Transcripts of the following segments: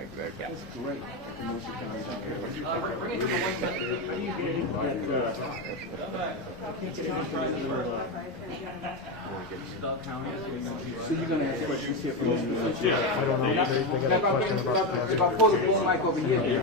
Exactly. That's great. Kenosha County. So you're going to ask questions here from the Yeah, I don't know. They got a question about the If I pull the boom mic over here.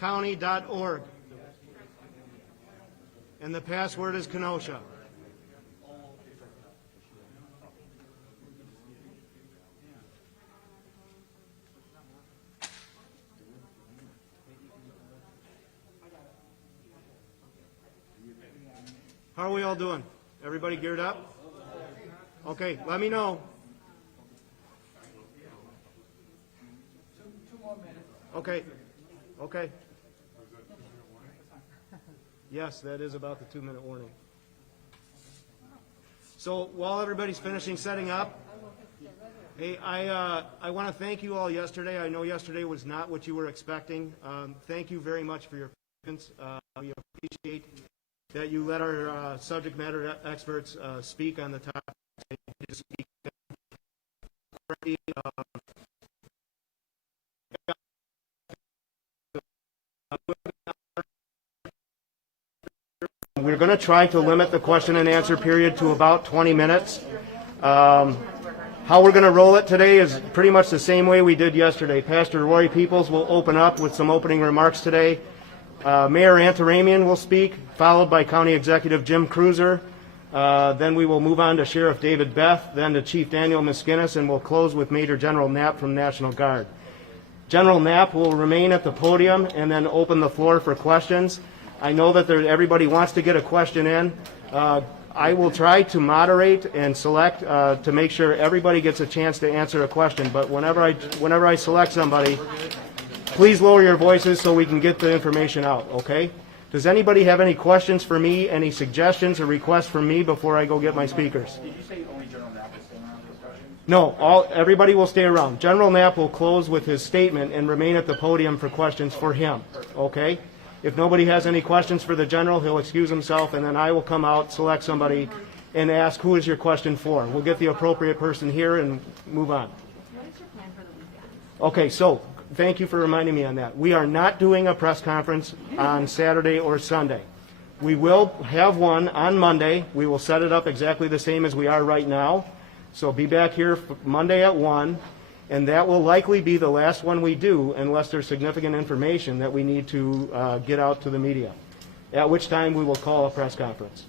county.org. And the password is Kenosha. How are we all doing? Everybody geared up? Okay, let me know. 2 more minutes. Okay. Okay. Yes, that is about the 2-minute warning. So while everybody's finishing setting up, hey, I want to thank you all yesterday. I know yesterday was not what you were expecting. Thank you very much for your patience. We appreciate that you let our subject matter experts speak on the topic. We're going to try to limit the question and answer period to about 20 minutes. How we're going to roll it today is pretty much the same way we did yesterday. Pastor Roy Peoples will open up with some opening remarks today. Mayor Antaramian will speak, followed by County Executive Jim Cruiser. Then we will move on to Sheriff David Beth, then to Chief Daniel Miskinnis, and we'll close with Major General Knapp from National Guard. General Knapp will remain at the podium and then open the floor for questions. I know that everybody wants to get a question in. I will try to moderate and select to make sure everybody gets a chance to answer a question. But whenever I select somebody, please lower your voices so we can get the information out, okay? Does anybody have any questions for me, any suggestions or requests from me before I go get my speakers? Did you say only General Knapp is staying around for discussion? No, everybody will stay around. General Knapp will close with his statement and remain at the podium for questions for him, okay? If nobody has any questions for the general, he'll excuse himself, and then I will come out, select somebody, and ask, who is your question for? We'll get the appropriate person here and move on. What is your plan for the weekend? Okay, so thank you for reminding me on that. We are not doing a press conference on Saturday or Sunday. We will have one on Monday. We will set it up exactly the same as we are right now. So be back here Monday at 1. And that will likely be the last one we do unless there's significant information that we need to get out to the media, at which time we will call a press conference.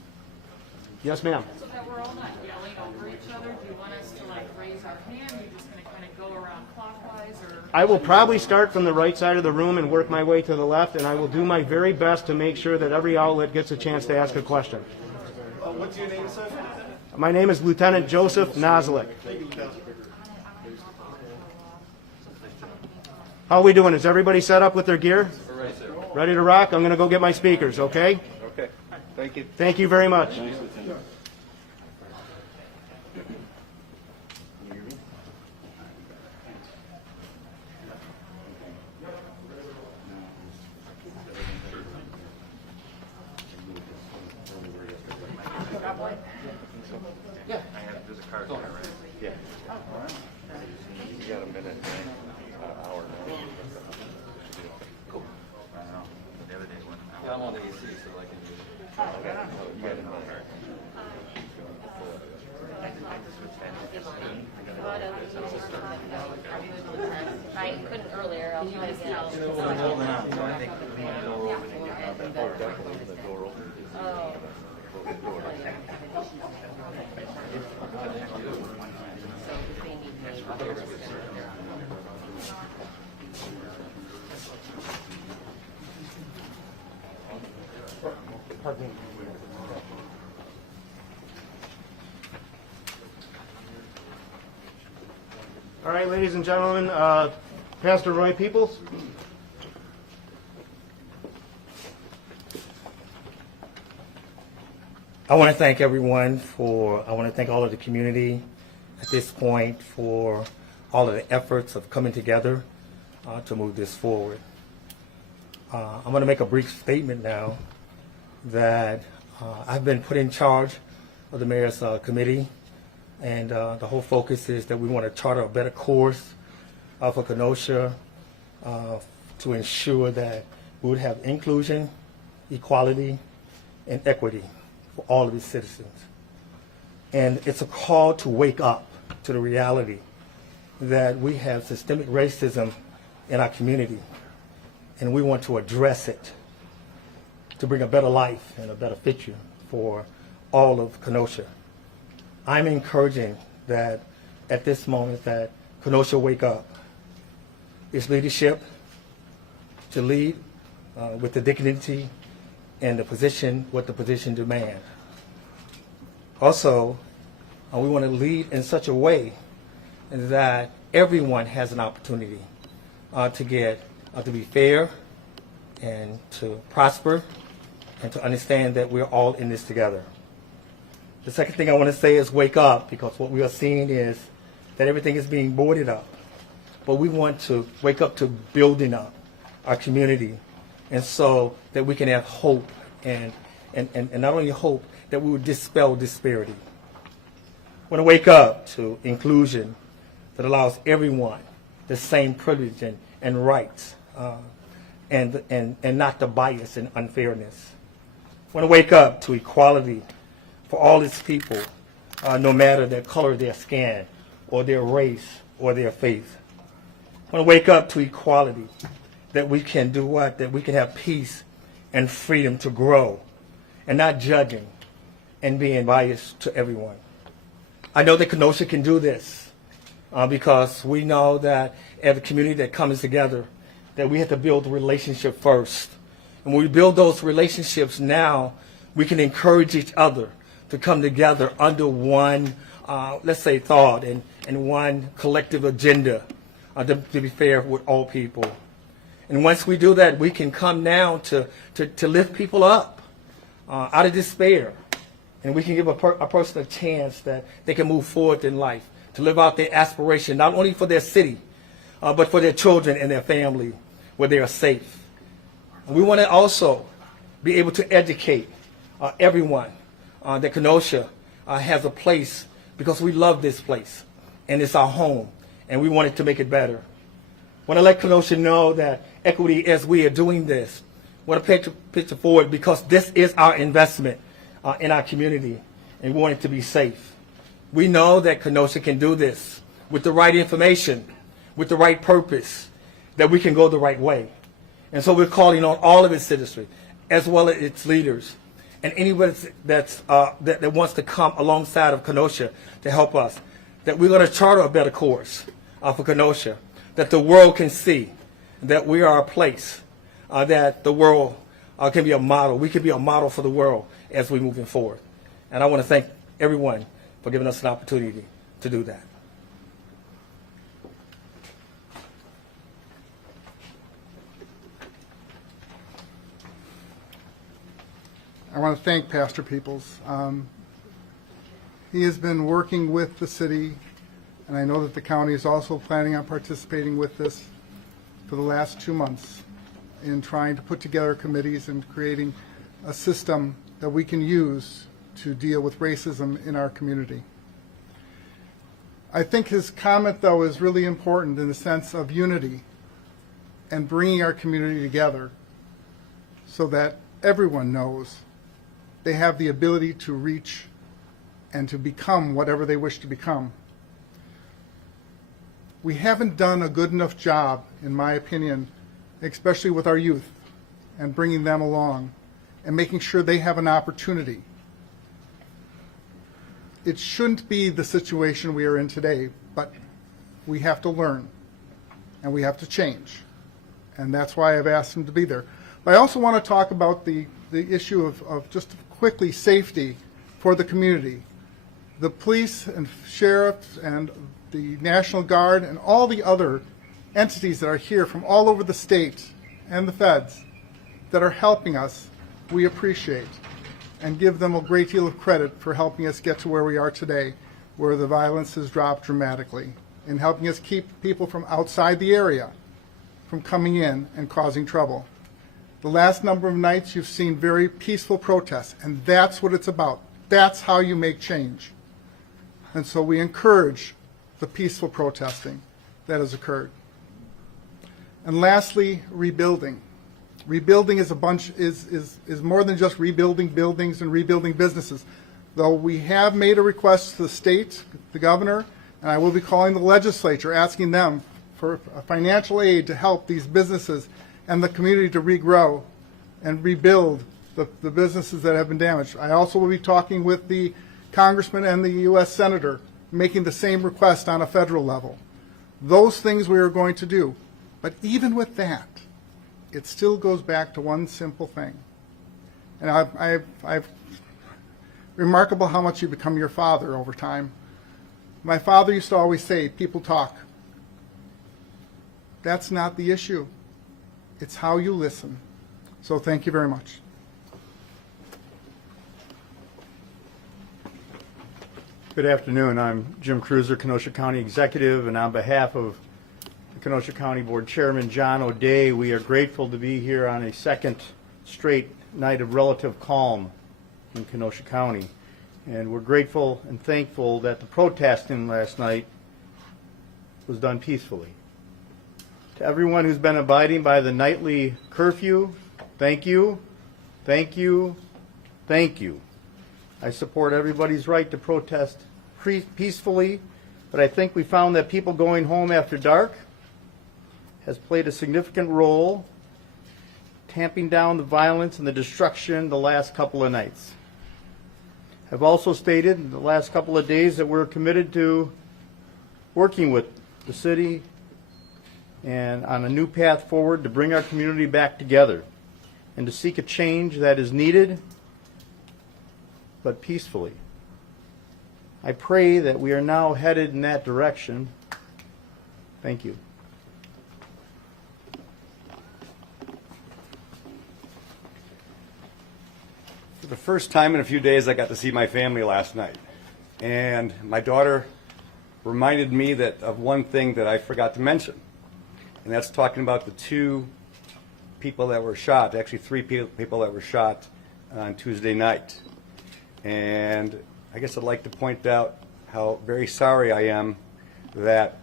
Yes, ma'am. So that we're all not yelling over each other, do you want us to like raise our hand? You're just going to kind of go around clockwise, or? I will probably start from the right side of the room and work my way to the left, and I will do my very best to make sure that every outlet gets a chance to ask a question. What's your name, sir? My name is Lieutenant Joseph Noslik. How are we doing? Is everybody set up with their gear? All right, sir. Ready to rock? I'm going to go get my speakers, okay? Okay. Thank you. Thank you very much. Yeah. There's a card there, right? Yeah. All right. You got a minute, hour. Cool. I know. The other day when I'm on the AC, so I can do it. You got a minute. I couldn't earlier. I'll try to get out. Holding on, so I think we need to go over and get the door open. Oh. Pardon me. right, ladies and gentlemen, Pastor Roy Peoples. I want to thank everyone I want to thank all of the community at this point for all of the efforts of coming together to move this forward. I'm going to make a brief statement now that I've been put in charge of the mayor's committee, and the whole focus is that we want to charter a better course for Kenosha to ensure that we would have inclusion, equality, and equity for all of its citizens. And it's a call to wake up to the reality that we have systemic racism in our community, and we want to address it to bring a better life and a better future for all of Kenosha. I'm encouraging that at this moment that Kenosha wake up. Its leadership to lead with the dignity and what the position demands. Also, we want to lead in such a way that everyone has an opportunity to be fair and to prosper and to understand that we're all in this together. The second thing I want to say is wake up, because what we are seeing is that everything is being boarded up. But we want to wake up to building up our community, and so that we can have hope and not only hope, that we would dispel disparity. We want to wake up to inclusion that allows everyone the same privilege and rights, and not the bias and unfairness. We want to wake up to equality for all its people, no matter their color, their skin, or their race, or their faith. We want to wake up to equality, that we can do what? That we can have peace and freedom to grow, and not judging and being biased to everyone. I know that Kenosha can do this because we know that as a community that comes together, that we have to build a relationship first. And when we build those relationships now, we can encourage each other to come together under one, let's say, thought and one collective agenda to be fair with all people. And once we do that, we can come now to lift people up out of despair. And we can give a person a chance that they can move forward in life, to live out their aspiration, not only for their city, but for their children and their family, where they are safe. And we want to also be able to educate everyone that Kenosha has a place, because we love this place, and it's our home, and we wanted to make it better. I want to let Kenosha know that equity, as we are doing this, want to picture forward, because this is our investment in our community, and we want it to be safe. We know that Kenosha can do this with the right information, with the right purpose, that we can go the right way. And so we're calling on all of its citizenry, as well as its leaders, and anyone that wants to come alongside of Kenosha to help us, that we're going to charter a better course for Kenosha, that the world can see that we are a place that the world can be a model. We can be a model for the world as we're moving forward. And I want to thank everyone for giving us an opportunity to do that. I want to thank Pastor Peoples. He has been working with the city, and I know that the county is also planning on participating with this for the last 2 months in trying to put together committees and creating a system that we can use to deal with racism in our community. I think his comment, though, is really important in the sense of unity and bringing our community together so that everyone knows they have the ability to reach and to become whatever they wish to become. We haven't done a good enough job, in my opinion, especially with our youth and bringing them along and making sure they have an opportunity. It shouldn't be the situation we are in today, but we have to learn and we have to change. And that's why I've asked him to be there. But I also want to talk about the issue of just quickly safety for the community. The police and sheriffs and the National Guard and all the other entities that are here from all over the state and the feds that are helping us, we appreciate and give them a great deal of credit for helping us get to where we are today, where the violence has dropped dramatically, and helping us keep people from outside the area from coming in and causing trouble. The last number of nights you've seen very peaceful protests, and that's what it's about. That's how you make change. And so we encourage the peaceful protesting that has occurred. And lastly, rebuilding. Rebuilding is is more than just rebuilding buildings and rebuilding businesses. Though we have made a request to the state, the governor, and I will be calling the legislature, asking them for financial aid to help these businesses and the community to regrow and rebuild the businesses that have been damaged. I also will be talking with the congressman and the U.S. senator, making the same request on a federal level. Those things we are going to do. But even with that, it still goes back to one simple thing. And I've remarkable how much you become your father over time. My father used to always say, people talk. That's not the issue. It's how you listen. So thank you very much. Good afternoon. I'm Jim Cruiser, Kenosha County Executive, and on behalf of the Kenosha County Board Chairman John O'Day, we are grateful to be here on a second straight night of relative calm in Kenosha County. And we're grateful and thankful that the protesting last night was done peacefully. To everyone who's been abiding by the nightly curfew, thank you, thank you, thank you. I support everybody's right to protest peacefully, but I think we found that people going home after dark has played a significant role tamping down the violence and the destruction the last couple of nights. I've also stated in the last couple of days that we're committed to working with the city and on a new path forward to bring our community back together and to seek a change that is needed but peacefully. I pray that we are now headed in that direction. Thank you. For the first time in a few days, I got to see my family last night. And my daughter reminded me of one thing that I forgot to mention. And that's talking about the two people that were shot, actually three people that were shot on Tuesday night. And I guess I'd like to point out how very sorry I am that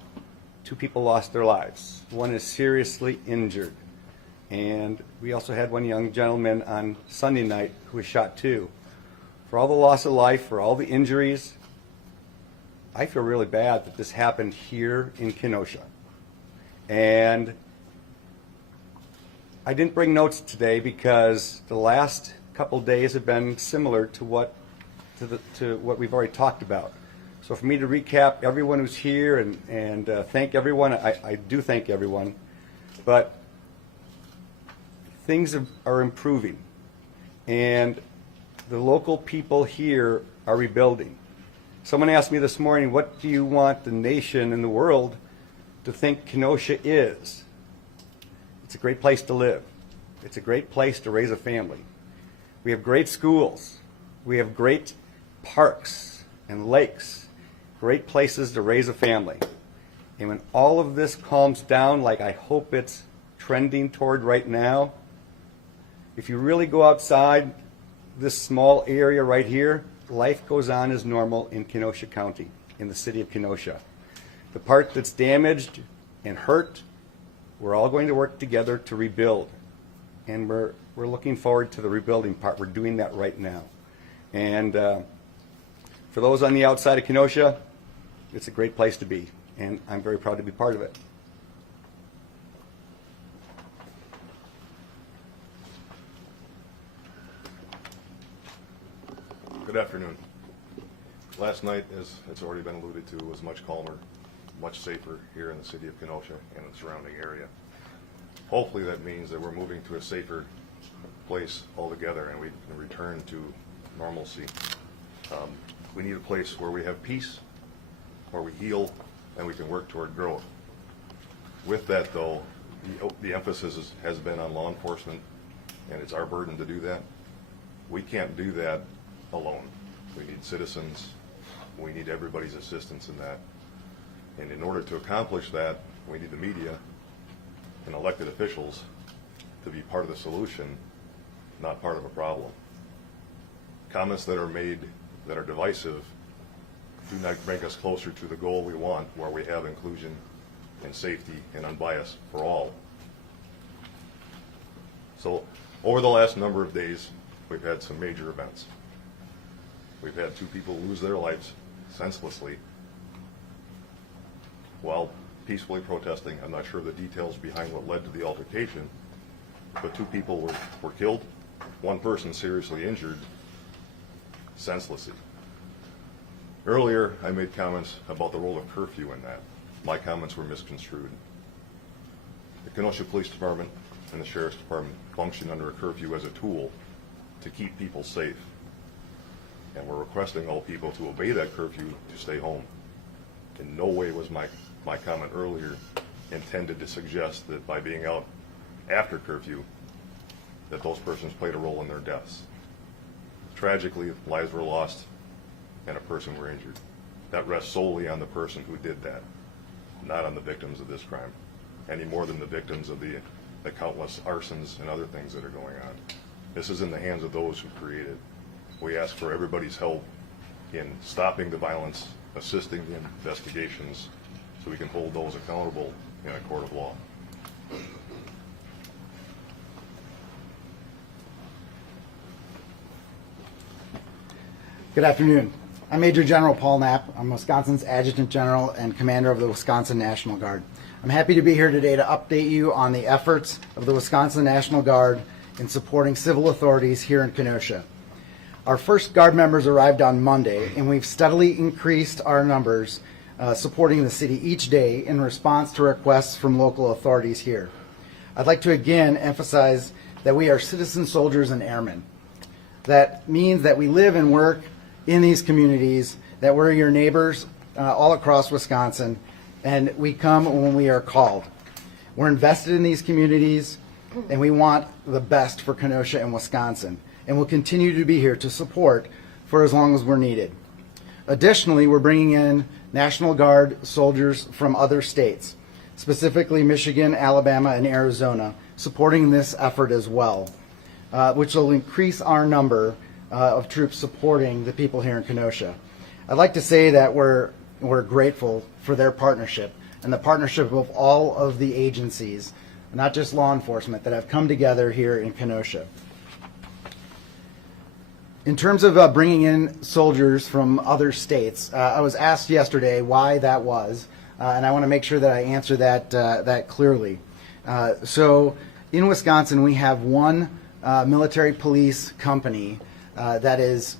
two people lost their lives. One is seriously injured. And we also had one young gentleman on Sunday night who was shot too. For all the loss of life, for all the injuries, I feel really bad that this happened here in Kenosha. And I didn't bring notes today because the last couple days have been similar to what we've already talked about. So for me to recap everyone who's here and thank everyone, I do thank everyone, but things are improving, and the local people here are rebuilding. Someone asked me this morning, what do you want the nation and the world to think Kenosha is? It's a great place to live. It's a great place to raise a family. We have great schools. We have great parks and lakes, great places to raise a family. And when all of this calms down, like I hope it's trending toward right now, if you really go outside this small area right here, life goes on as normal in Kenosha County, in the city of Kenosha. The part that's damaged and hurt, we're all going to work together to rebuild. And we're looking forward to the rebuilding part. We're doing that right now. And for those on the outside of Kenosha, it's a great place to be. And I'm very proud to be part of it. Good afternoon. Last night, as it's already been alluded to, was much calmer, much safer here in the city of Kenosha and the surrounding area. Hopefully that means that we're moving to a safer place altogether and we can return to normalcy. We need a place where we have peace, where we heal and we can work toward growth. With that, though, the emphasis has been on law enforcement, and it's our burden to do that. We can't do that alone. We need citizens. We need everybody's assistance in that. And in order to accomplish that, we need the media and elected officials to be part of the solution, not part of a problem. Comments that are made that are divisive do not bring us closer to the goal we want, where we have inclusion and safety and unbiased for all. So over the last number of days, we've had some major events. We've had 2 people lose their lives senselessly while peacefully protesting. I'm not sure of the details behind what led to the altercation, but 2 people were killed, 1 person seriously injured senselessly. Earlier, I made comments about the role of curfew in that. My comments were misconstrued. The Kenosha Police Department and the Sheriff's Department function under a curfew as a tool to keep people safe. And we're requesting all people to obey that curfew to stay home. In no way was my comment earlier intended to suggest that by being out after curfew that those persons played a role in their deaths. Tragically, lives were lost and a person were injured. That rests solely on the person who did that, not on the victims of this crime, any more than the victims of the countless arsons and other things that are going on. This is in the hands of those who create it. We ask for everybody's help in stopping the violence, assisting the investigations, so we can hold those accountable in a court of law. Good afternoon. I'm Major General Paul Knapp. I'm Wisconsin's Adjutant General and Commander of the Wisconsin National Guard. I'm happy to be here today to update you on the efforts of the Wisconsin National Guard in supporting civil authorities here in Kenosha. Our first Guard members arrived on Monday, and we've steadily increased our numbers supporting the city each day in response to requests from local authorities here. I'd like to again emphasize that we are citizen soldiers and airmen. That means that we live and work in these communities, that we're your neighbors all across Wisconsin, and we come when we are called. We're invested in these communities, and we want the best for Kenosha and Wisconsin, and we'll continue to be here to support for as long as we're needed. Additionally, we're bringing in National Guard soldiers from other states, specifically Michigan, Alabama, and Arizona, supporting this effort as well, which will increase our number of troops supporting the people here in Kenosha. I'd like to say that we're grateful for their partnership and the partnership of all of the agencies, not just law enforcement, that have come together here in Kenosha. In terms of bringing in soldiers from other states, I was asked yesterday why that was, and I want to make sure that I answer that clearly. So in Wisconsin, we have one military police company that is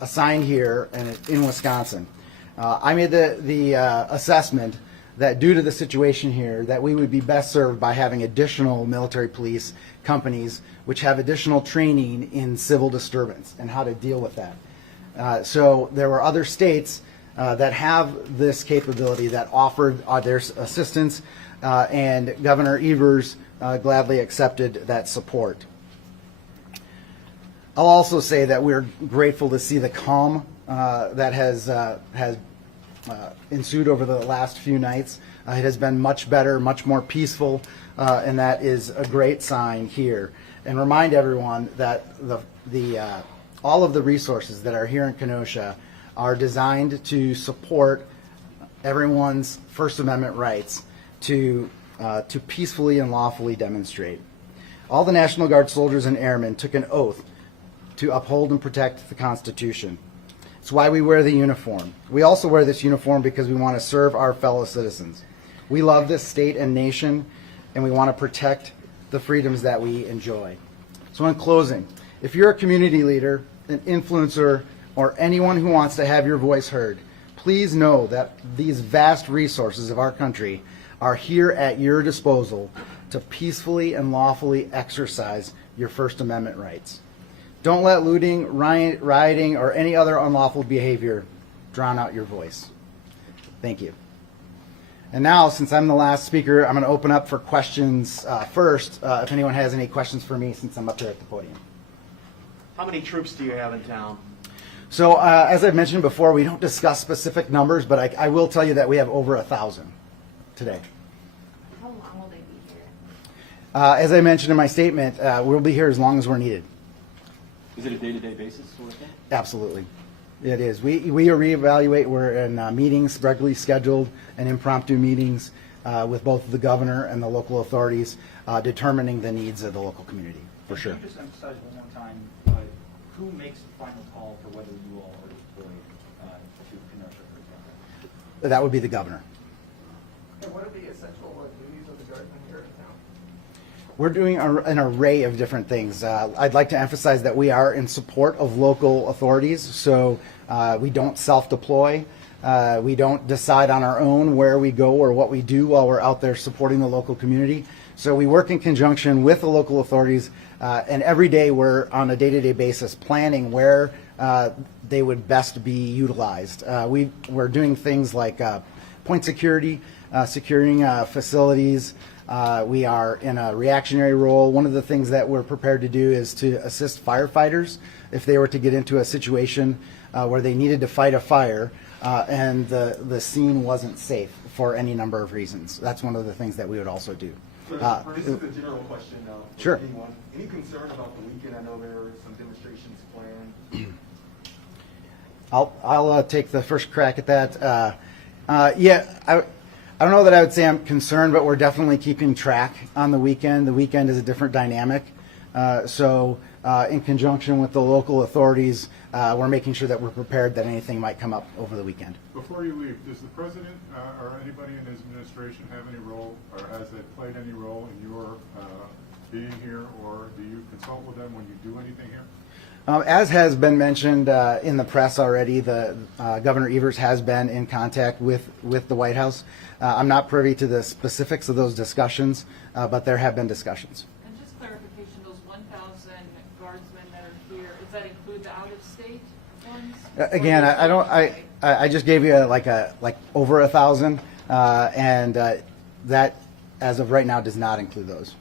assigned here in Wisconsin. I made the assessment that due to the situation here, that we would be best served by having additional military police companies which have additional training in civil disturbance and how to deal with that. So there were other states that have this capability that offered their assistance, and Governor Evers gladly accepted that support. I'll also say that we're grateful to see the calm that has ensued over the last few nights. It has been much better, much more peaceful, and that is a great sign here. And remind everyone that all of the resources that are here in Kenosha are designed to support everyone's First Amendment rights to peacefully and lawfully demonstrate. All the National Guard soldiers and airmen took an oath to uphold and protect the Constitution. It's why we wear the uniform. We also wear this uniform because we want to serve our fellow citizens. We love this state and nation, and we want to protect the freedoms that we enjoy. So in closing, if you're a community leader, an influencer, or anyone who wants to have your voice heard, please know that these vast resources of our country are here at your disposal to peacefully and lawfully exercise your First Amendment rights. Don't let looting, rioting, or any other unlawful behavior drown out your voice. Thank you. And now, since I'm the last speaker, I'm going to open up for questions first, if anyone has any questions for me since I'm up here at the podium. How many troops do you have in town? So, as I've mentioned before, we don't discuss specific numbers, but I will tell you that we have over 1,000 today. How long will they be here? As I mentioned in my statement, we'll be here as long as we're needed. Is it a day-to-day basis sort of thing? Absolutely. It is. We reevaluate. We're in meetings, regularly scheduled, and impromptu meetings with both the governor and the local authorities, determining the needs of the local community, for sure. Can you just emphasize one more time, who makes the final call for whether you all are deployed to Kenosha, for example? That would be the governor. And what are the essential duties of the guardsmen here in town? We're doing an array of different things. I'd like to emphasize that we are in support of local authorities, so we don't self-deploy. We don't decide on our own where we go or what we do while we're out there supporting the local community. So we work in conjunction with the local authorities, and every day we're on a day-to-day basis planning where they would best be utilized. We're doing things like point security, securing facilities. We are in a reactionary role. One of the things that we're prepared to do is to assist firefighters if they were to get into a situation where they needed to fight a fire and the scene wasn't safe for any number of reasons. That's one of the things that we would also do. This is a general question now. Sure. Anyone. Any concern about the weekend? I know there are some demonstrations planned. I'll take the first crack at that. I don't know that I would say I'm concerned, but we're definitely keeping track on the weekend. The weekend is a different dynamic. So in conjunction with the local authorities, we're making sure that we're prepared that anything might come up over the weekend. Before you leave, does the president or anybody in his administration have any role, or has it played any role in your being here, or do you consult with them when you do anything here? As has been mentioned in the press already, the Governor Evers has been in contact with the White House. I'm not privy to the specifics of those discussions, but there have been discussions. And just clarification, those 1,000 guardsmen that are here, does that include the out-of-state ones? Again, I just gave you like over 1,000, and that as of right now does not include those.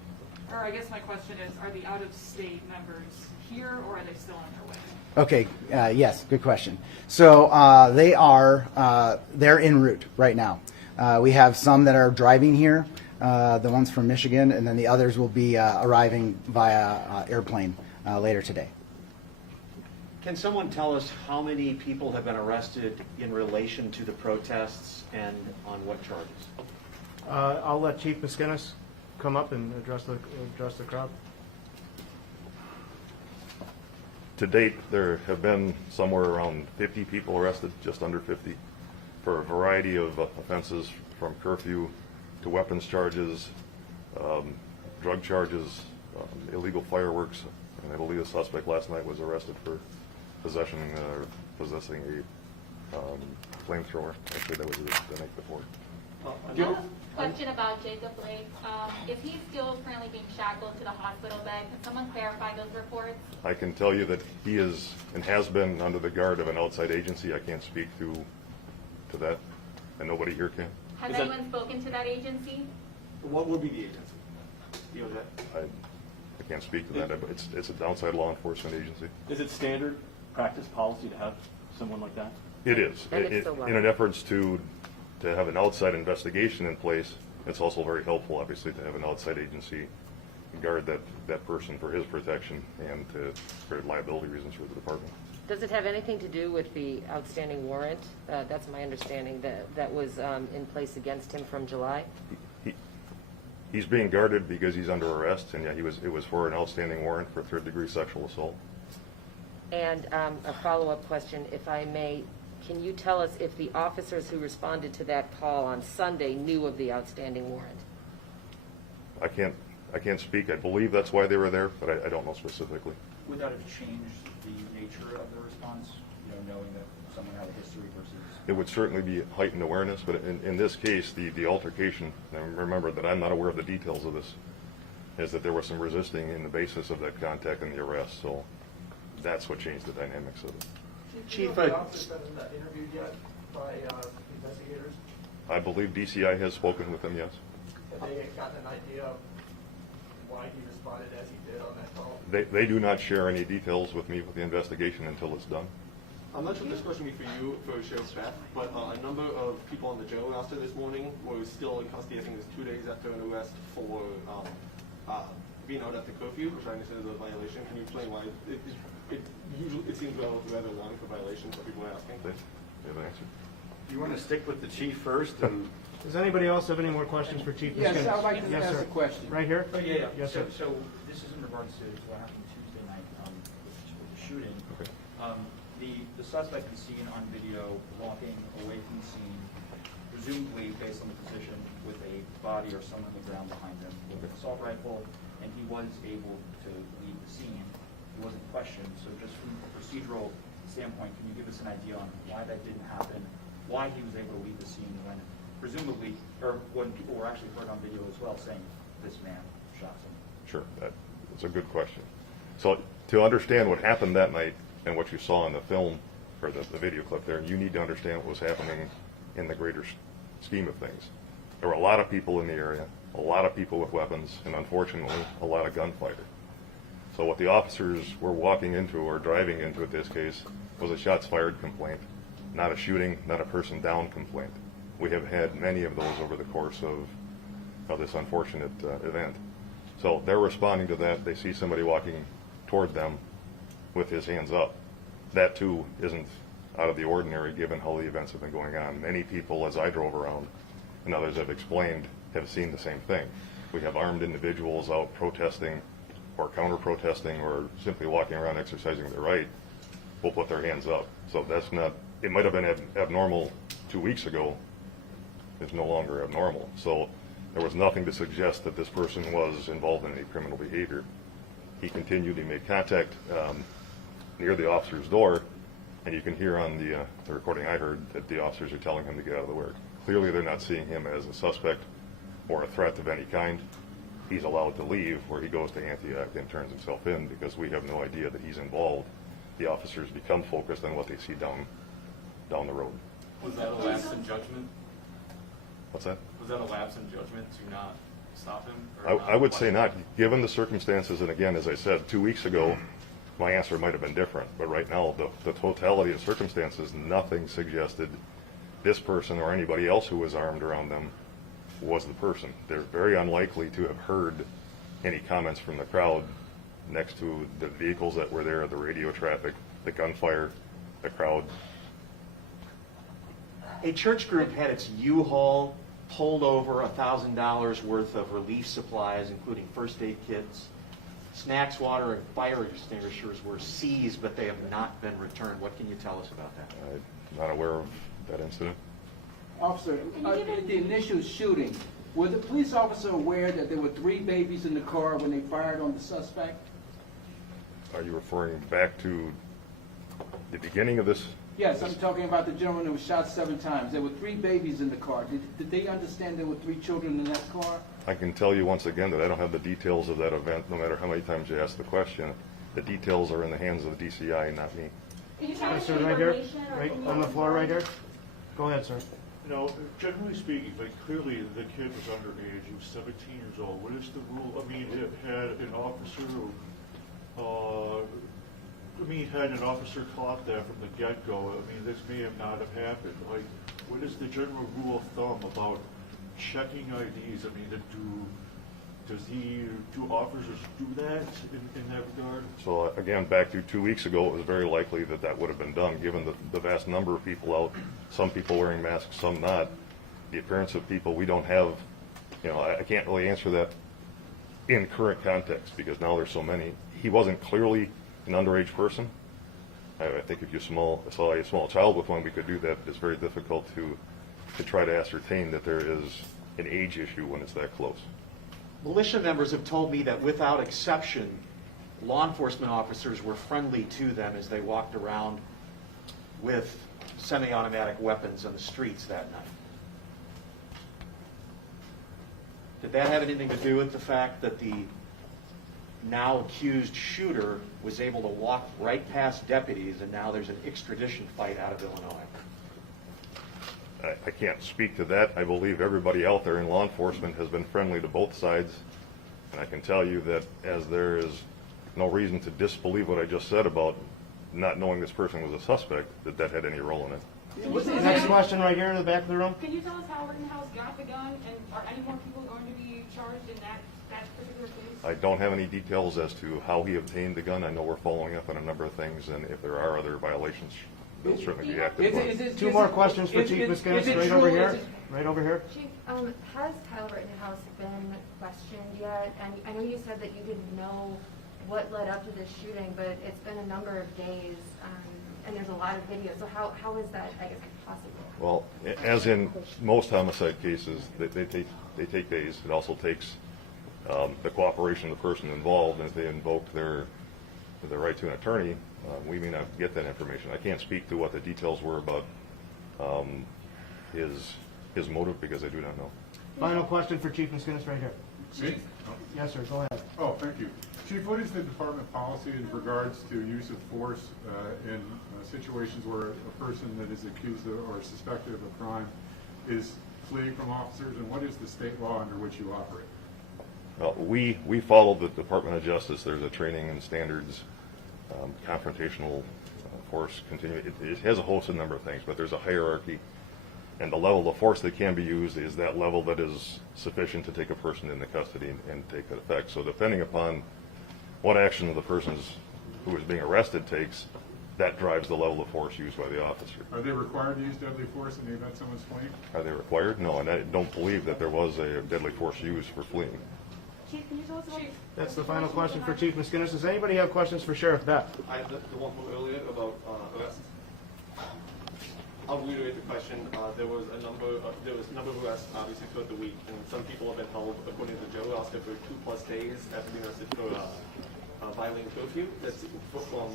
Or I guess my question is, are the out-of-state members here, or are they still on their way? Okay, yes, good question. So they're en route right now. We have some that are driving here, the ones from Michigan, and then the others will be arriving via airplane later today. Can someone tell us how many people have been arrested in relation to the protests and on what charges? I'll let Chief Miskinnis come up and address the crowd. To date, there have been somewhere around 50 people arrested, just under 50, for a variety of offenses, from curfew to weapons charges, drug charges, illegal fireworks, and I believe a suspect last night was arrested for possessing a flamethrower. Actually, that was the night before. Question about Jacob Blake. Is he still currently being shackled to the hospital bed? Can someone clarify those reports? I can tell you that he is and has been under the guard of an outside agency. I can't speak to that, and nobody here can. Has anyone spoken to that agency? What would be the agency? You know that? I can't speak to that, but it's an outside law enforcement agency. Is it standard practice policy to have someone like that? It is. In an efforts to have an outside investigation in place, it's also very helpful, obviously, to have an outside agency guard that person for his protection and to create liability reasons for the department. Does it have anything to do with the outstanding warrant? That's my understanding, that was in place against him from July? He's being guarded because he's under arrest, and yeah, it was for an outstanding warrant for third-degree sexual assault. And a follow-up question, if I may, can you tell us if the officers who responded to that call on Sunday knew of the outstanding warrant? I can't speak. I believe that's why they were there, but I don't know specifically. Would that have changed the nature of the response, knowing that someone had a history versus? It would certainly be heightened awareness, but in this case, the altercation, and remember that I'm not aware of the details of this, is that there was some resisting in the basis of that contact and the arrest, so that's what changed the dynamics of it. Chief, the officer's been interviewed yet by investigators? I believe DCI has spoken with him, yes. Have they gotten an idea of why he responded as he did on that call? They do not share any details with me with the investigation until it's done. I'm not sure if this question will be for you, for Sheriff Strath, but a number of people on the general roster this morning were still in custody. I think it was 2 days after an arrest for being out after curfew, which I understand is a violation. Can you explain why? It seems rather long for violations, what people are asking. Do you have an answer? You want to stick with the chief first and Does anybody else have any more questions for Chief? Yes, Miskins? I'd like to Yes, ask sir. a question. Right here? Oh, yeah. Yes, sir. So this is in regards to what happened Tuesday night with the shooting. Okay. The suspect is seen on video walking away from the scene, presumably based on the position with a body or someone on the ground behind him with an assault rifle, and he was able to leave the scene. He wasn't questioned. So just from a procedural standpoint, can you give us an idea on why that didn't happen, why he was able to leave the scene when presumably, or when people were actually heard on video as well saying, this man shot someone? Sure, that's a good question. So to understand what happened that night and what you saw in the film, or the video clip there, you need to understand what was happening in the greater scheme of things. There were a lot of people in the area, a lot of people with weapons, and unfortunately, a lot of gunfighting. So what the officers were walking into, or driving into in this case, was a shots fired complaint, not a shooting, not a person down complaint. We have had many of those over the course of this unfortunate event. So they're responding to that. They see somebody walking toward them with his hands up. That too isn't out of the ordinary given how the events have been going on. Many people, as I drove around, and others have explained, have seen the same thing. We have armed individuals out protesting or counter-protesting or simply walking around exercising their right, will put their hands up. So that's not, it might have been abnormal 2 weeks ago, it's no longer abnormal. So there was nothing to suggest that this person was involved in any criminal behavior. He continued, he made contact near the officer's door, and you can hear on the recording I heard that the officers are telling him to get out of the way. Clearly they're not seeing him as a suspect or a threat of any kind. He's allowed to leave, where he goes to Antioch and turns himself in, because we have no idea that he's involved. The officers become focused on what they see down the road. Was that a lapse in judgment? What's that? Was that a lapse in judgment to not stop him? Or I would say not, given the circumstances, and again, as I said, 2 weeks ago, my answer might have been different, but right now, the totality of circumstances, nothing suggested this person or anybody else who was armed around them was the person. They're very unlikely to have heard any comments from the crowd next to the vehicles that were there, the radio traffic, the gunfire, the crowd. A church group had its U-Haul pulled over, $1,000 worth of relief supplies, including first aid kits. Snacks, water, and fire extinguishers were seized, but they have not been returned. What can you tell us about that? I'm not aware of that incident. Officer, the initial shooting, was the police officer aware that there were 3 babies in the car when they fired on the suspect? Are you referring back to the beginning of this? Yes, I'm talking about the gentleman who was shot 7 times. There were 3 babies in the car. Did they understand there were 3 children in that car? I can tell you once again that I don't have the details of that event, no matter how many times you ask the question. The details are in the hands of the DCI, not me. Can you tell us Sir, the right here, information, or right can you- on the floor right here. Go ahead, sir. You know, generally speaking, like clearly the kid was underage, he was 17 years old. What is the rule? I mean, it had an officer, had an officer caught that from the get-go. I mean, this may have not have happened. Like, what is the general rule of thumb about checking IDs? I mean, do officers do that in that regard? So again, back to 2 weeks ago, it was very likely that that would have been done, given the vast number of people out, some people wearing masks, some not. The appearance of people, we don't have, I can't really answer that in current context, because now there's so many. He wasn't clearly an underage person. I think if you saw a small child with one, we could do that. It's very difficult to try to ascertain that there is an age issue when it's that close. Militia members have told me that without exception, law enforcement officers were friendly to them as they walked around with semi-automatic weapons on the streets that night. Did that have anything to do with the fact that the now accused shooter was able to walk right past deputies, and now there's an extradition fight out of Illinois? I can't speak to that. I believe everybody out there in law enforcement has been friendly to both sides. And I can tell you that as there is no reason to disbelieve what I just said about not knowing this person was a suspect, that had any role in it. Next question right here in the back of the room. Can you tell us how Rittenhouse got the gun, and are any more people going to be charged in that particular case? I don't have any details as to how he obtained the gun. I know we're following up on a number of things, and if there are other violations, they'll certainly be acted upon. Two more questions for Chief McSkinnis, right over here. Right over here. Chief, has Kyle Rittenhouse been questioned yet? And I know you said that you didn't know what led up to this shooting, but it's been a number of days, and there's a lot of video. So how is that, I guess, possible? Well, as in most homicide cases, they take days. It also takes the cooperation of the person involved, and if they invoke their right to an attorney, we may not get that information. I can't speak to what the details were about his motive because I do not know. Final question for Chief McSkinnis right here. Chief? Yes, sir, go ahead. Oh, thank you. Chief, what is the department policy in regards to use of force in situations where a person that is accused of or suspected of a crime is fleeing from officers, and what is the state law under which you operate? We follow the Department of Justice. There's a training and standards, confrontational force continue. It has a host of number of things, but there's a hierarchy, and the level of force that can be used is that level that is sufficient to take a person into custody and take that effect. So depending upon what action the person who is being arrested takes, that drives the level of force used by the officer. Are they required to use deadly force in the event someone's fleeing? Are they required? No, and I don't believe that there was a deadly force used for fleeing. Chief, can you tell us about That's the final question for Chief McSkinnis. Does anybody have questions for Sheriff Beth? I have the one from earlier about arrests. I'll reiterate the question. There was a number of arrests obviously throughout the week, and some people have been held, according to Joe Oscar, for 2+ days after being arrested for violating curfew.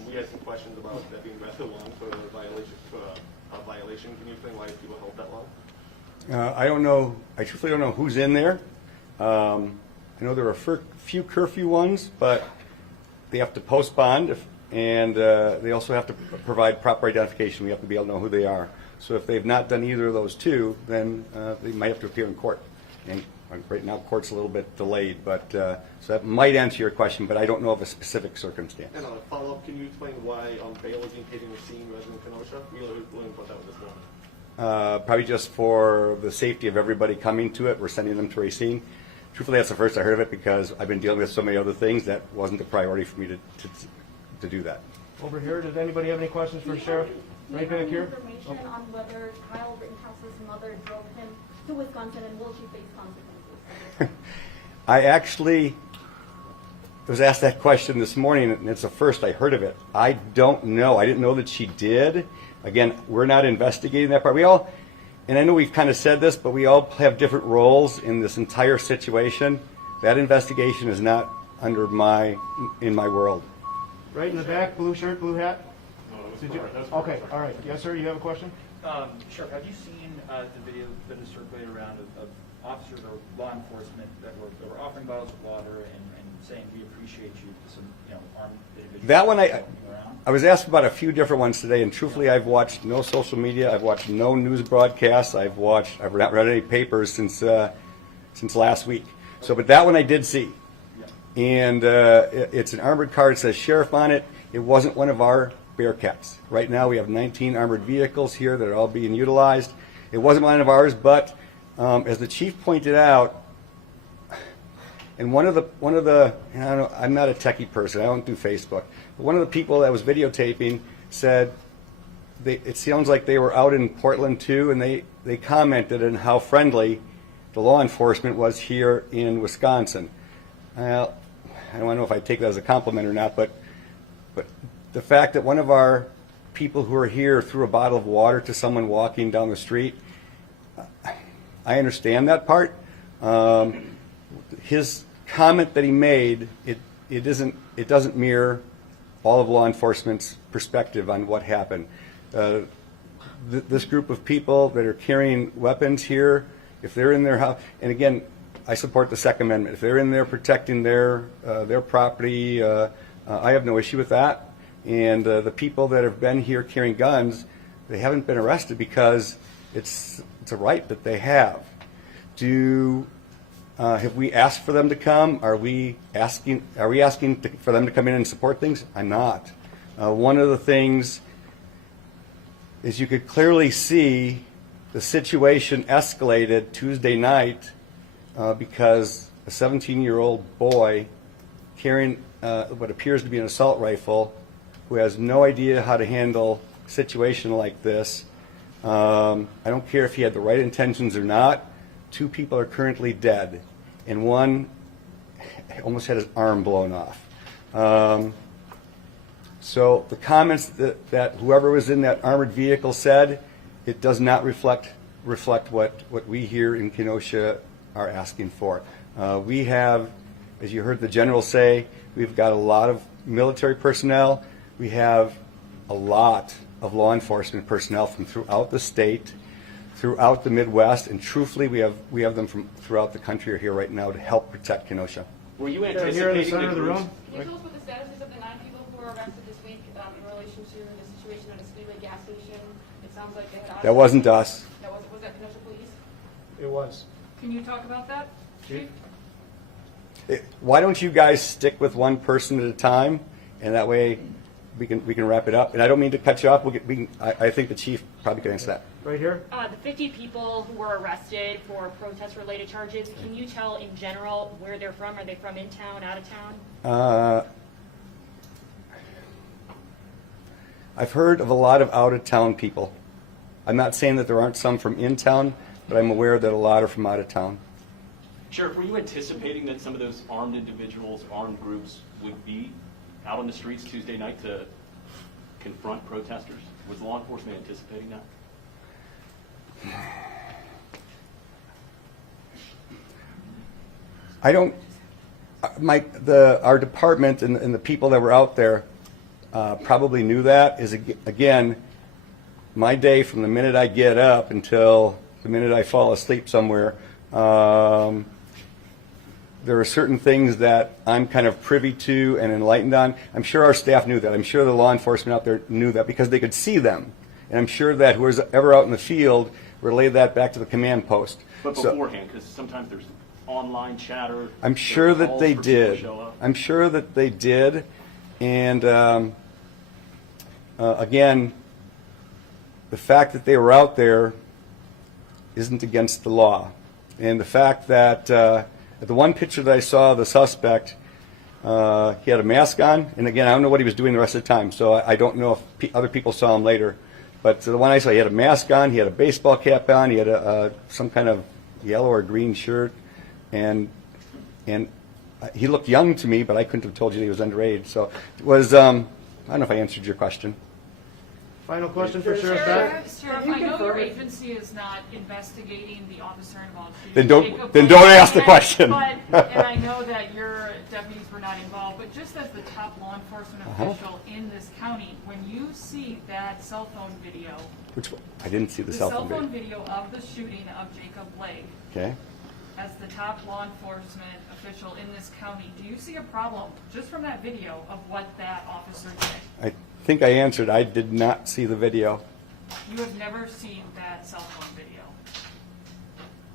We had some questions about that being rather long for a violation. Can you explain why people held that long? I don't know. I truthfully don't know who's in there. I know there are a few curfew ones, but they have to post bond, and they also have to provide proper identification. We have to be able to know who they are. So if they've not done either of those two, then they might have to appear in court. And right now, court's a little bit delayed, but so that might answer your question, but I don't know of a specific circumstance. And on a follow-up, can you explain why bail is being paid in the scene rather than Kenosha? We learned about that this morning. Probably just for the safety of everybody coming to it, we're sending them to Racine. Truthfully, that's the first I heard of it because I've been dealing with so many other things that wasn't a priority for me to do that. Over here, does anybody have any questions for Sheriff? Right back here. information on whether Kyle Rittenhouse's mother drove him to Wisconsin, and will she face consequences? I actually was asked that question this morning, and it's the first I heard of it. I don't know. I didn't know that she did. Again, we're not investigating that part. And I know we've kind of said this, but we all have different roles in this entire situation. That investigation is not in my world. Right in the back, blue shirt, blue hat. No, Okay, all right. Yes, sir. You have a question? Sheriff, have you seen the video that has circulated around of officers or law enforcement that were offering bottles of water and saying we appreciate you to some armed individuals? That one I was asked about a few different ones today, and truthfully, I've watched no social media. I've watched no news broadcasts. I've not read any papers since last week. So, but that one I did see, and it's an armored car. It says sheriff on it. It wasn't one of our Bearcats. Right now, we have 19 armored vehicles here that are all being utilized. It wasn't one of ours, but as the chief pointed out, and one of the I don't know, I'm not a techie person. I don't do Facebook. But one of the people that was videotaping said it sounds like they were out in Portland too, and they commented on how friendly the law enforcement was here in Wisconsin. Well, I don't know if I take that as a compliment or not, but the fact that one of our people who are here threw a bottle of water to someone walking down the street, I understand that part. His comment that he made, it doesn't mirror all of law enforcement's perspective on what happened. This group of people that are carrying weapons here, if they're in their house, and again, I support the Second Amendment. If they're in there protecting their property, I have no issue with that. And the people that have been here carrying guns, they haven't been arrested because it's It's a right that they have. Have we asked for them to come? Are we asking for them to come in and support things? I'm not. One of the things is you could clearly see the situation escalated Tuesday night because a 17-year-old boy carrying what appears to be an assault rifle, who has no idea how to handle a situation like this. I don't care if he had the right intentions or not. 2 people are currently dead, and one almost had his arm blown off. So the comments that whoever was in that armored vehicle said, it does not reflect what we here in Kenosha are asking for. We have, as you heard the general say, we've got a lot of military personnel. We have a lot of law enforcement personnel from throughout the state, throughout the Midwest, and truthfully, we have them from throughout the country are here right now to help protect Kenosha. Were you They're here in the center of the room. Can you tell us what the status is of the 9 people who were arrested this week in relation to the situation at a Speedway gas station? It sounds like they had... That wasn't us. Was that Kenosha Police? It was. Can you talk about that, Chief? Why don't you guys stick with one person at a time, and that way we can wrap it up. And I don't mean to cut you off. I think the chief probably could answer that. Right here. The 50 people who were arrested for protest-related charges, can you tell in general where they're from? Are they from in town, out of town? I've heard of a lot of out-of-town people. I'm not saying that there aren't some from in town, but I'm aware that a lot are from out of town. Sheriff, were you anticipating that some of those armed individuals, armed groups, would be out on the streets Tuesday night to confront protesters? Was law enforcement anticipating that? I don't. Our department and the people that were out there probably knew that. Again, my day from the minute I get up until the minute I fall asleep somewhere. There are certain things that I'm kind of privy to and enlightened on. I'm sure our staff knew that. I'm sure the law enforcement out there knew that because they could see them. And I'm sure that whoever's ever out in the field relayed that back to the command post. But beforehand, because sometimes there's online chatter. I'm sure that they did. I'm sure that they did. And again, the fact that they were out there isn't against the law. And the fact that the one picture that I saw of the suspect, he had a mask on, and again, I don't know what he was doing the rest of the time, so I don't know if other people saw him later. But the one I saw, he had a mask on, he had a baseball cap on, he had some kind of yellow or green shirt, and he looked young to me, but I couldn't have told you that he was underage. So it was, I don't know if I answered your question. Final question for Sheriff Beck. Sheriff, I know your agency is not investigating the officer involved. Then don't ask the question. And I know that your deputies were not involved, but just as the top law enforcement official in this county, when you see that cell phone video, Which one? I didn't see the cell phone video. of the shooting of Jacob Blake, Okay. as the top law enforcement official in this county, do you see a problem just from that video of what that officer did? I think I answered. I did not see the video. You have never seen that cell phone video?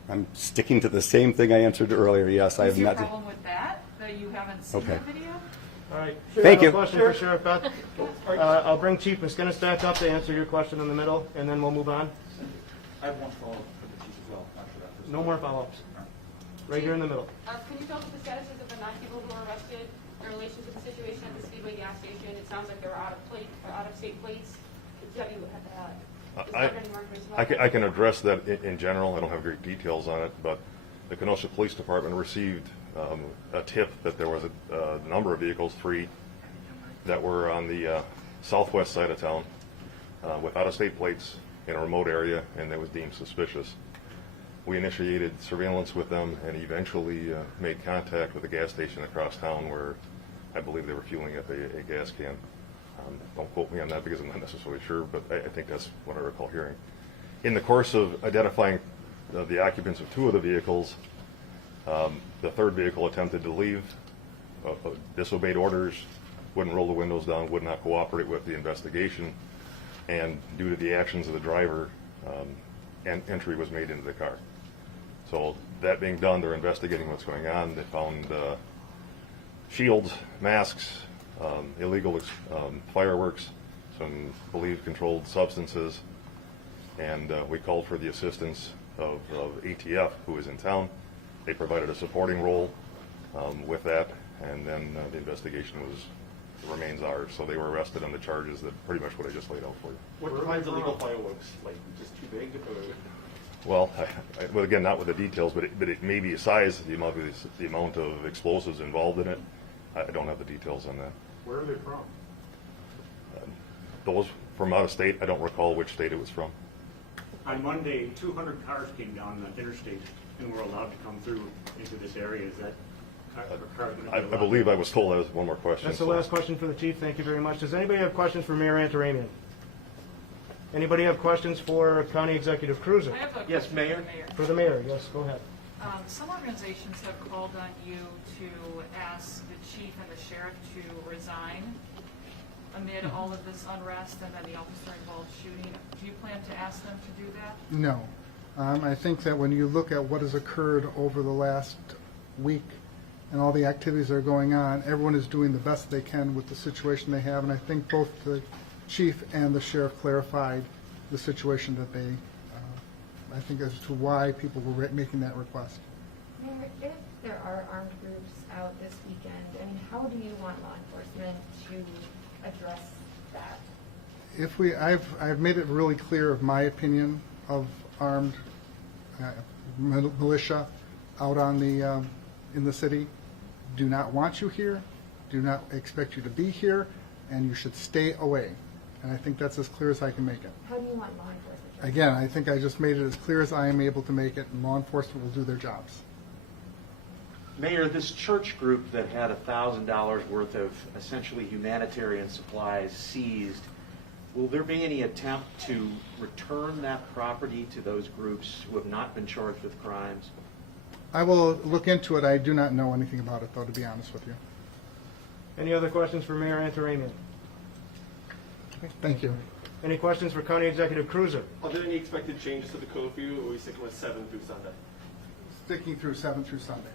I'm sticking to the same thing I answered earlier. Yes, I have Is your not. problem with that you haven't seen Okay. that video? All right. Thank you. Question for Sheriff Beck. I'll bring Chief Miskinnis back up to answer your question in the middle, and then we'll move on. I have one follow-up for the chief as well, after that. No more follow-ups. Right here in the middle. Can you tell us what the status is of the 9 people who were arrested in relation to the situation at the Speedway gas station? It sounds like they were out of state plates. I can address that in general. I don't have great details on it, but the Kenosha Police Department received a tip that there was a number of vehicles, 3, that were on the southwest side of town with out-of-state plates in a remote area, and that was deemed suspicious. We initiated surveillance with them and eventually made contact with a gas station across town where I believe they were fueling up a gas can. Don't quote me on that because I'm not necessarily sure, but I think that's what I recall hearing. In the course of identifying the occupants of 2 of the vehicles, the 3rd vehicle attempted to leave, disobeyed orders, wouldn't roll the windows down, would not cooperate with the investigation, and due to the actions of the driver, entry was made into the car. So that being done, they're investigating what's going on. They found shields, masks, illegal fireworks, some believed controlled substances, and we called for the assistance of ATF, who is in town. They provided a supporting role with that, and then the investigation remains ours. So they were arrested on the charges that pretty much what I just laid out for you. What kinds of illegal fireworks? Like just too big? Or? Well, well, again, not with the details, but it may be a size, the amount of explosives involved in it. I don't have the details on that. Where are they from? Those from out of state, I don't recall which state it was from. On Monday, 200 cars came down the interstate and were allowed to come through into this area. Is that car going to be I allowed? believe I was told that was one more question. That's the so- last question for the chief. Thank you very much. Does anybody have questions for Mayor Antaramian? Anybody have questions for County Executive Cruiser? I have a Yes, question Mayor? for the mayor. For the mayor, yes, go ahead. Some organizations have called on you to ask the chief and the sheriff to resign amid all of this unrest and then the officer-involved shooting. Do you plan to ask them to do that? No. I think that when you look at what has occurred over the last week and all the activities that are going on, everyone is doing the best they can with the situation they have, and I think both the chief and the sheriff clarified the situation that they, I think as to why people were making that request. Mayor, if there are armed groups out this weekend, I mean, how do you want law enforcement to address that? If I've made it really clear of my opinion of armed militia out on the in the city. Do not want you here. Do not expect you to be here, and you should stay away. And I think that's as clear as I can make it. How do you want law enforcement to Again, I think I just made it as clear as I am able to make it, and law enforcement will do their jobs. Mayor, this church group that had $1,000 worth of essentially humanitarian supplies seized, will there be any attempt to return that property to those groups who have not been charged with crimes? I will look into it. I do not know anything about it, though, to be honest with you. Any other questions for Mayor Antaramian? Thank you. Any questions for County Executive Cruiser? Are there any expected changes to the curfew, or are we sticking with 7 through Sunday? Sticking through 7 through Sunday.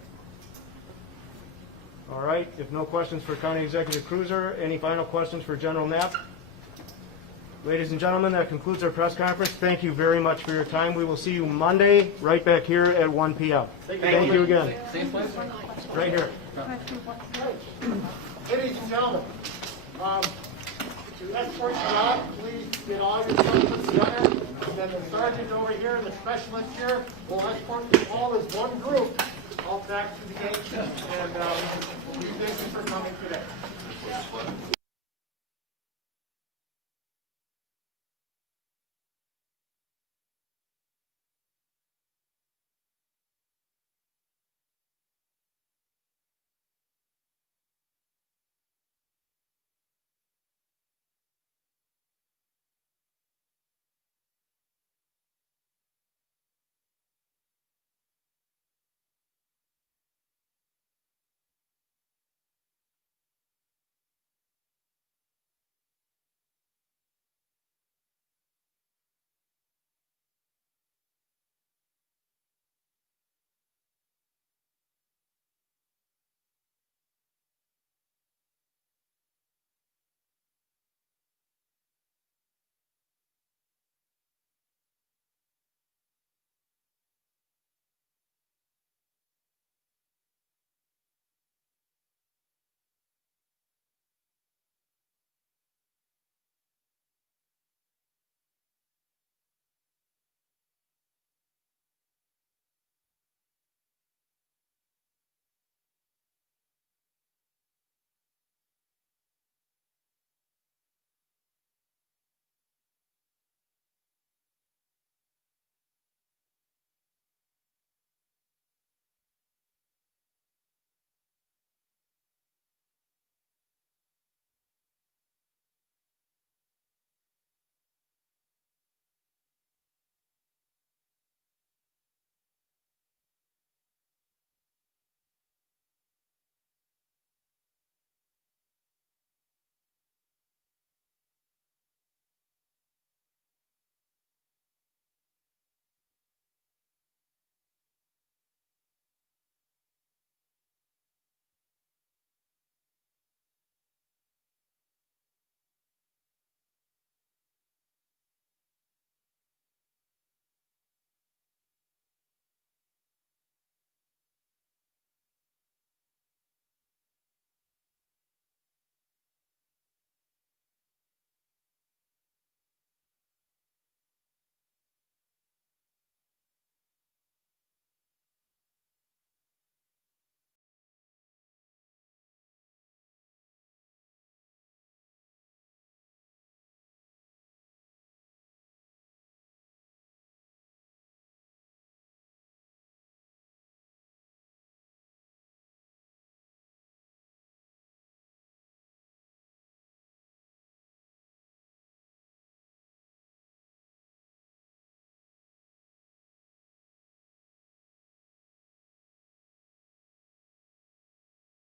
All right, if no questions for County Executive Cruiser, any final questions for General Knapp? Ladies and gentlemen, that concludes our press conference. Thank you very much for your time. We will see you Monday right back here at 1 p.m. Thank you again. Right here. Ladies and gentlemen, to escort you out, please get all your stuff together. And then the sergeant over here and the specialist here will escort you all as one group all back to the gate. And we thank you for coming today.